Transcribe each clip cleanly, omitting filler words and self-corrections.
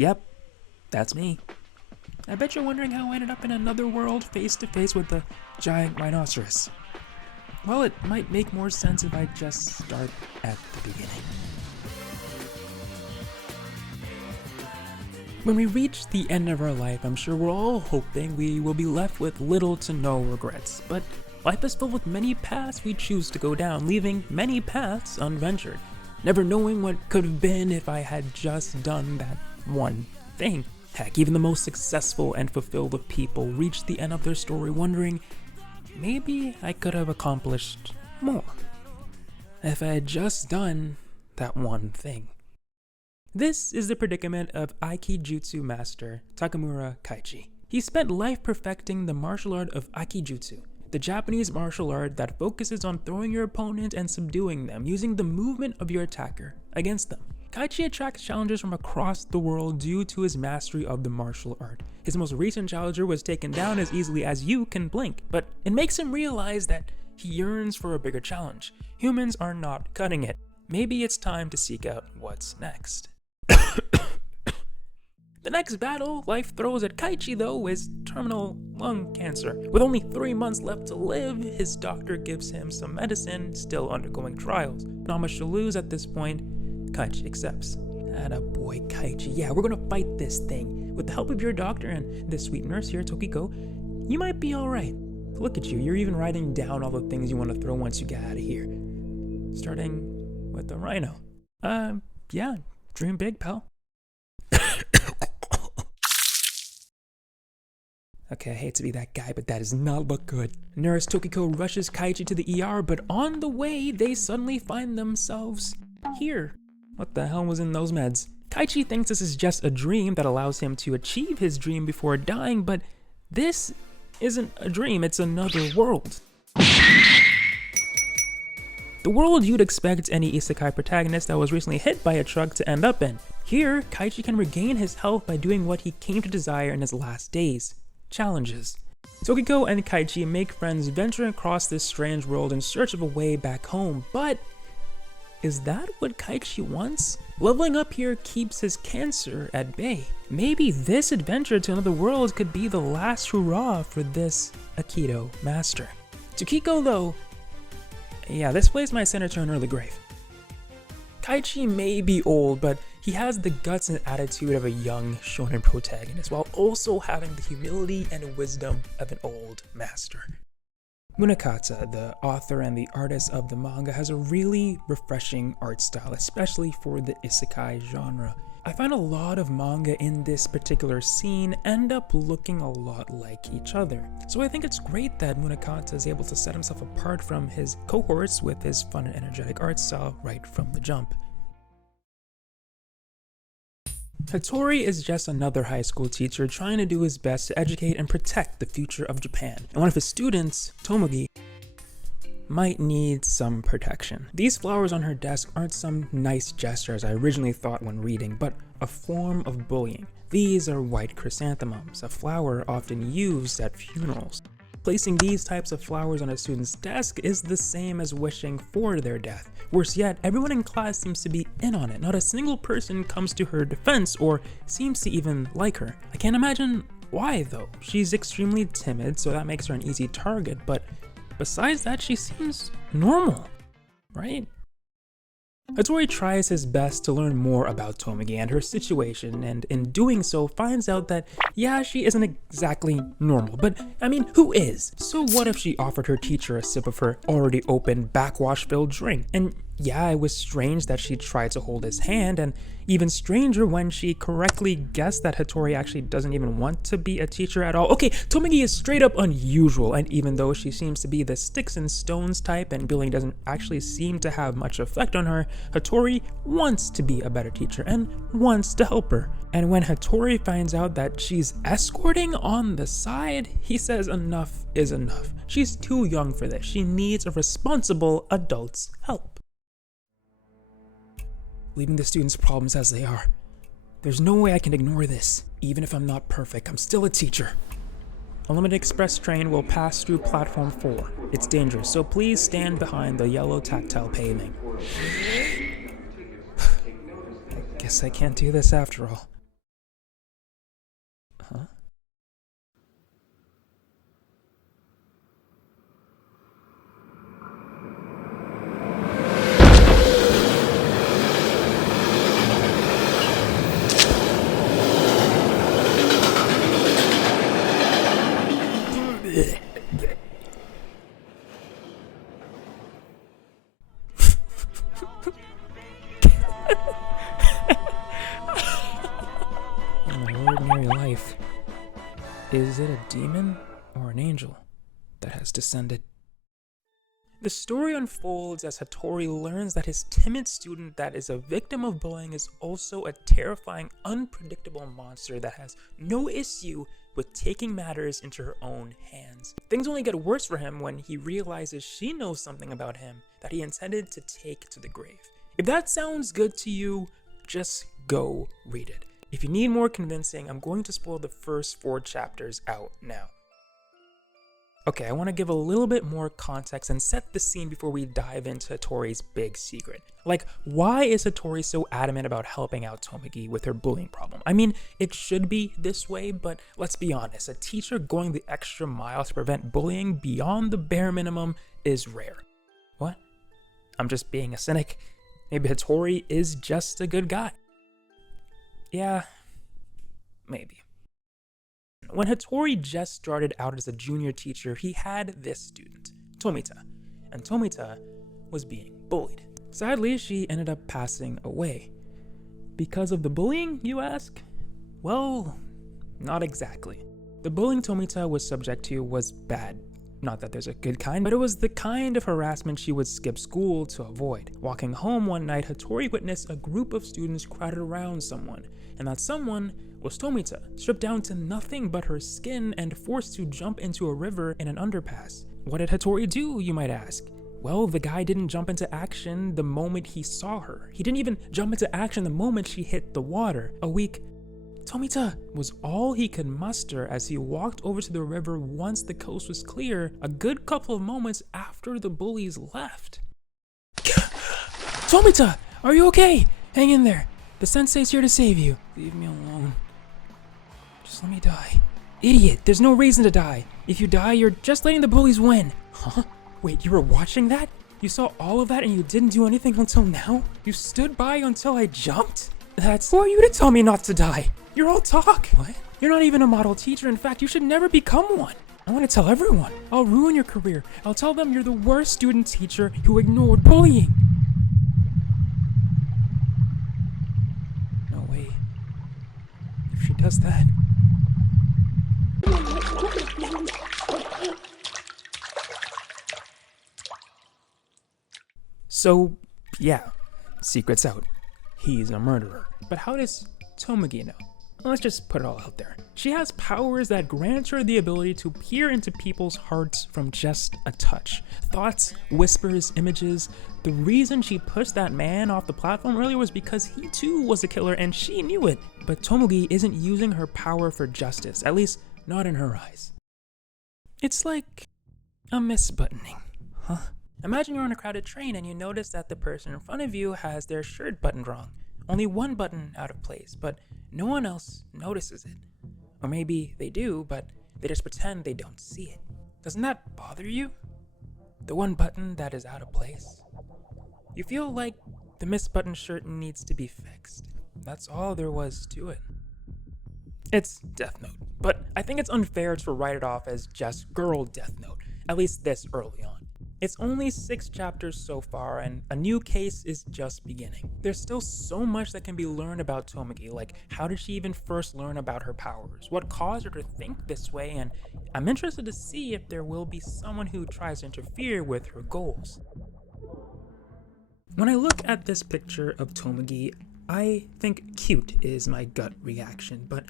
Yep, that's me. I bet you're wondering how I ended up in another world face to face with a giant rhinoceros. Well, it might make more sense if I just start at the beginning. When we reach the end of our life, I'm sure we're all hoping we will be left with little to no regrets. But life is filled with many paths we choose to go down, leaving many paths unventured, never knowing what could have been if I had just done that one thing. Heck, even the most successful and fulfilled of people reach the end of their story wondering, maybe I could have accomplished more if I had just done that one thing. This is the predicament of Aikijutsu master Takamura Kaichi. He spent life perfecting the martial art of Aikijutsu, the Japanese martial art that focuses on throwing your opponent and subduing them using the movement of your attacker against them. Kaichi attracts challengers from across the world due to his mastery of the martial art. His most recent challenger was taken down as easily as you can blink, but it makes him realize that he yearns for a bigger challenge. Humans are not cutting it. Maybe it's time to seek out what's next. The next battle life throws at Kaichi, though, is terminal lung cancer. With only 3 months left to live, his doctor gives him some medicine, still undergoing trials. Not much to lose at this point, Kaichi accepts. Attaboy, Kaichi. Yeah, we're gonna fight this thing. With the help of your doctor and this sweet nurse here, Tokiko, you might be alright. Look at you, you're even writing down all the things you want to throw once you get out of here. Starting with the rhino. Yeah, dream big, pal. Okay, I hate to be that guy, but that does not look good. Nurse Tokiko rushes Kaichi to the ER, but on the way, they suddenly find themselves here. What the hell was in those meds? Kaichi thinks this is just a dream that allows him to achieve his dream before dying, but this isn't a dream, it's another world. The world you'd expect any isekai protagonist that was recently hit by a truck to end up in. Here, Kaichi can regain his health by doing what he came to desire in his last days. Challenges. Tokiko and Kaichi make friends venturing across this strange world in search of a way back home, but is that what Kaichi wants? Leveling up here keeps his cancer at bay. Maybe this adventure to another world could be the last hurrah for this Aikido master. Tokiko, though, yeah, this place might send her to an early grave. Kaichi may be old, but he has the guts and attitude of a young shonen protagonist, while also having the humility and wisdom of an old master. Munakata, the author and the artist of the manga, has a really refreshing art style, especially for the isekai genre. I find a lot of manga in this particular scene end up looking a lot like each other. So I think it's great that Munakata is able to set himself apart from his cohorts with his fun and energetic art style right from the jump. Hatori is just another high school teacher trying to do his best to educate and protect the future of Japan. And one of his students, Tsumugi, might need some protection. These flowers on her desk aren't some nice gesture as I originally thought when reading, but a form of bullying. These are white chrysanthemums, a flower often used at funerals. Placing these types of flowers on a student's desk is the same as wishing for their death. Worse yet, everyone in class seems to be in on it. Not a single person comes to her defense or seems to even like her. I can't imagine why though. She's extremely timid, so that makes her an easy target, but besides that, she seems normal, right? Hatori tries his best to learn more about Tsumugi and her situation, and in doing so finds out that, yeah, she isn't exactly normal, but I mean, who is? So what if she offered her teacher a sip of her already open backwash-filled drink? And yeah, it was strange that she tried to hold his hand, and even stranger when she correctly guessed that Hatori actually doesn't even want to be a teacher at all. Okay, Tsumugi is straight up unusual, and even though she seems to be the sticks and stones type and bullying doesn't actually seem to have much effect on her, Hatori wants to be a better teacher and wants to help her. And when Hatori finds out that she's escorting on the side, he says enough is enough. She's too young for this. She needs a responsible adult's help. Leaving the students' problems as they are. There's no way I can ignore this. Even if I'm not perfect, I'm still a teacher. A limited express train will pass through platform 4. It's dangerous, so please stand behind the yellow tactile paving. I guess I can't do this after all. Huh? In my ordinary life, is it a demon or an angel that has descended? The story unfolds as Hatori learns that his timid student that is a victim of bullying is also a terrifying, unpredictable monster that has no issue with taking matters into her own hands. Things only get worse for him when he realizes she knows something about him that he intended to take to the grave. If that sounds good to you, just go read it. If you need more convincing, I'm going to spoil the first 4 chapters out now. Okay, I want to give a little bit more context and set the scene before we dive into Hatori's big secret. Like, why is Hatori so adamant about helping out Tsumugi with her bullying problem? I mean, it should be this way, but let's be honest, a teacher going the extra mile to prevent bullying beyond the bare minimum is rare. What? I'm just being a cynic. Maybe Hatori is just a good guy. Yeah, maybe. When Hatori just started out as a junior teacher, he had this student, Tomita, and Tomita was being bullied. Sadly, she ended up passing away. Because of the bullying, you ask? Well, not exactly. The bullying Tomita was subject to was bad. Not that there's a good kind, but it was the kind of harassment she would skip school to avoid. Walking home one night, Hatori witnessed a group of students crowded around someone, and that someone was Tomita, stripped down to nothing but her skin and forced to jump into a river in an underpass. What did Hatori do, you might ask? Well, the guy didn't jump into action the moment he saw her. He didn't even jump into action the moment she hit the water. A weak Tomita was all he could muster as he walked over to the river once the coast was clear, a good couple of moments after the bullies left. Tomita, are you okay? Hang in there. The sensei's here to save you. Leave me alone. Just let me die. Idiot, there's no reason to die. If you die, you're just letting the bullies win. Huh? Wait, you were watching that? You saw all of that and you didn't do anything until now? You stood by until I jumped? Who are you to tell me not to die? You're all talk. What? You're not even a model teacher. In fact, you should never become one. I want to tell everyone. I'll ruin your career. I'll tell them you're the worst student teacher who ignored bullying. No way. If she does that... So, yeah, secret's out. He's a murderer. But how does Tsumugi know? Let's just put it all out there. She has powers that grant her the ability to peer into people's hearts from just a touch. Thoughts, whispers, images. The reason she pushed that man off the platform earlier was because he too was a killer and she knew it. But Tsumugi isn't using her power for justice, at least not in her eyes. It's like a misbuttoning, huh? Imagine you're on a crowded train and you notice that the person in front of you has their shirt buttoned wrong. Only one button out of place, but no one else notices it. Or maybe they do, but they just pretend they don't see it. Doesn't that bother you? The one button that is out of place? You feel like the misbuttoned shirt needs to be fixed. That's all there was to it. It's Death Note, but I think it's unfair to write it off as just girl Death Note, at least this early on. It's only 6 chapters so far, and a new case is just beginning. There's still so much that can be learned about Tsumugi, like how did she even first learn about her powers? What caused her to think this way? And I'm interested to see if there will be someone who tries to interfere with her goals. When I look at this picture of Tsumugi, I think cute is my gut reaction, but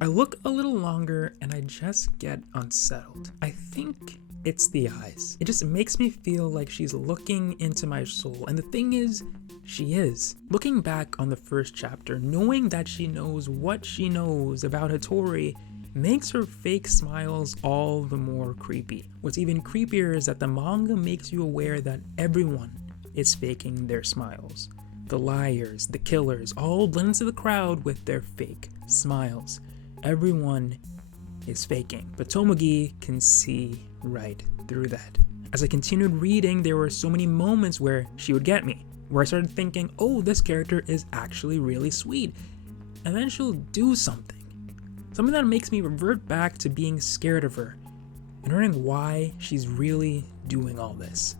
I look a little longer and I just get unsettled. I think it's the eyes. It just makes me feel like she's looking into my soul, and the thing is, she is. Looking back on the first chapter, knowing that she knows what she knows about Hatori makes her fake smiles all the more creepy. What's even creepier is that the manga makes you aware that everyone is faking their smiles. The liars, the killers, all blend into the crowd with their fake smiles. everyone is faking, but Tsumugi can see right through that. As I continued reading, there were so many moments where she would get me, where I started thinking, oh, this character is actually really sweet, and then she'll do something that makes me revert back to being scared of her and wondering why she's really doing all this.